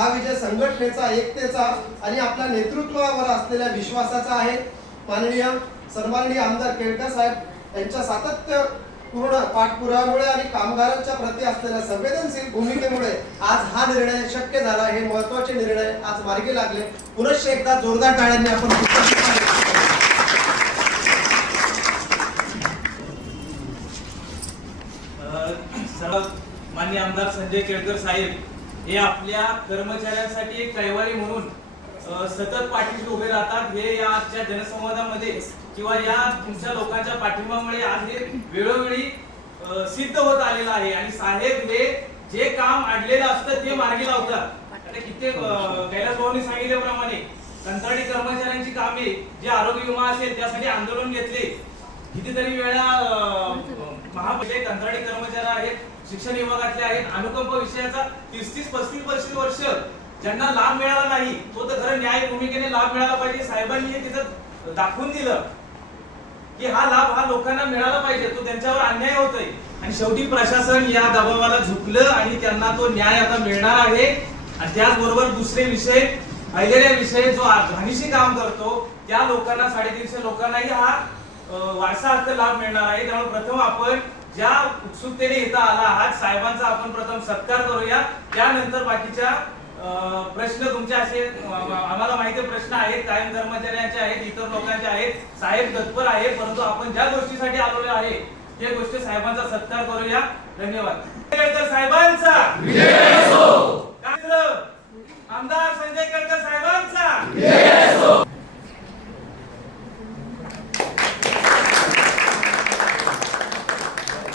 हा विजय संघटनेचा, एकतेचा आणि आपल्या नेतृत्वावर असलेल्या विश्वासाचा आहे। माननीय सन्माननीय आमदार केळकर साहेब यांच्या सातत्यपूर्ण पाठपुराव्यामुळे आणि कामगारांच्या प्रती असलेल्या संवेदनशील भूमिकेमुळे आज हा निर्णय शक्य झाला। हे महत्त्वाचे निर्णय आज मार्गी लागले। पुनश्च एकदा जोरदार टाळ्यांनी आपण माननीय आमदार संजय केळकर साहेब हे आपल्या कर्मचाऱ्यांसाठी एक कैवारी म्हणून सतत पाठीशी उभे राहतात। हे या आजच्या जनसंवादामध्ये किंवा या तुमच्या लोकांच्या पाठिंब्यामुळे आज हे वेळोवेळी सिद्ध होत आलेलं आहे। आणि साहेब हे जे काम अडलेलं असतं ते मार्गी लावतात। आता कित्येक कैलास भाऊंनी सांगितल्याप्रमाणे कंत्राटी कर्मचाऱ्यांची कामे, जे आरोग्य विमा असेल त्यासाठी आंदोलन घेतले, कितीतरी वेळा महापालिका कंत्राटी कर्मचारी आहेत, शिक्षण विभागातले आहेत, अनुकंप विषयाचा 30-35 वर्ष ज्यांना लाभ मिळाला नाही तो तर खरं न्याय भूमिकेने लाभ मिळाला पाहिजे। साहेबांनी हे तिथं दाखवून दिलं की हा लाभ हा लोकांना मिळाला पाहिजे, तो त्यांच्यावर अन्याय होतोय। आणि शेवटी प्रशासन या दबावाला झुकलं आणि त्यांना तो न्याय आता मिळणार आहे। आणि त्याचबरोबर दुसरे विषय, राहिलेल्या विषय जो घाणीशी काम करतो त्या लोकांना, 350 लोकांनाही हा वारसा हक्क लाभ मिळणार आहे। त्यामुळे प्रथम आपण ज्या उत्सुकतेने इथं आला आहात साहेबांचा आपण प्रथम सत्कार करूया, त्यानंतर बाकीच्या प्रश्न तुमचे असे आम्हाला माहिती प्रश्न आहेत, कायम कर्मचाऱ्यांचे आहेत, इतर लोकांचे आहेत, साहेब तत्पर आहे, परंतु आपण ज्या गोष्टीसाठी आलेलो आहे त्या गोष्टी साहेबांचा सत्कार करूया। धन्यवाद। केळकर साहेबांचा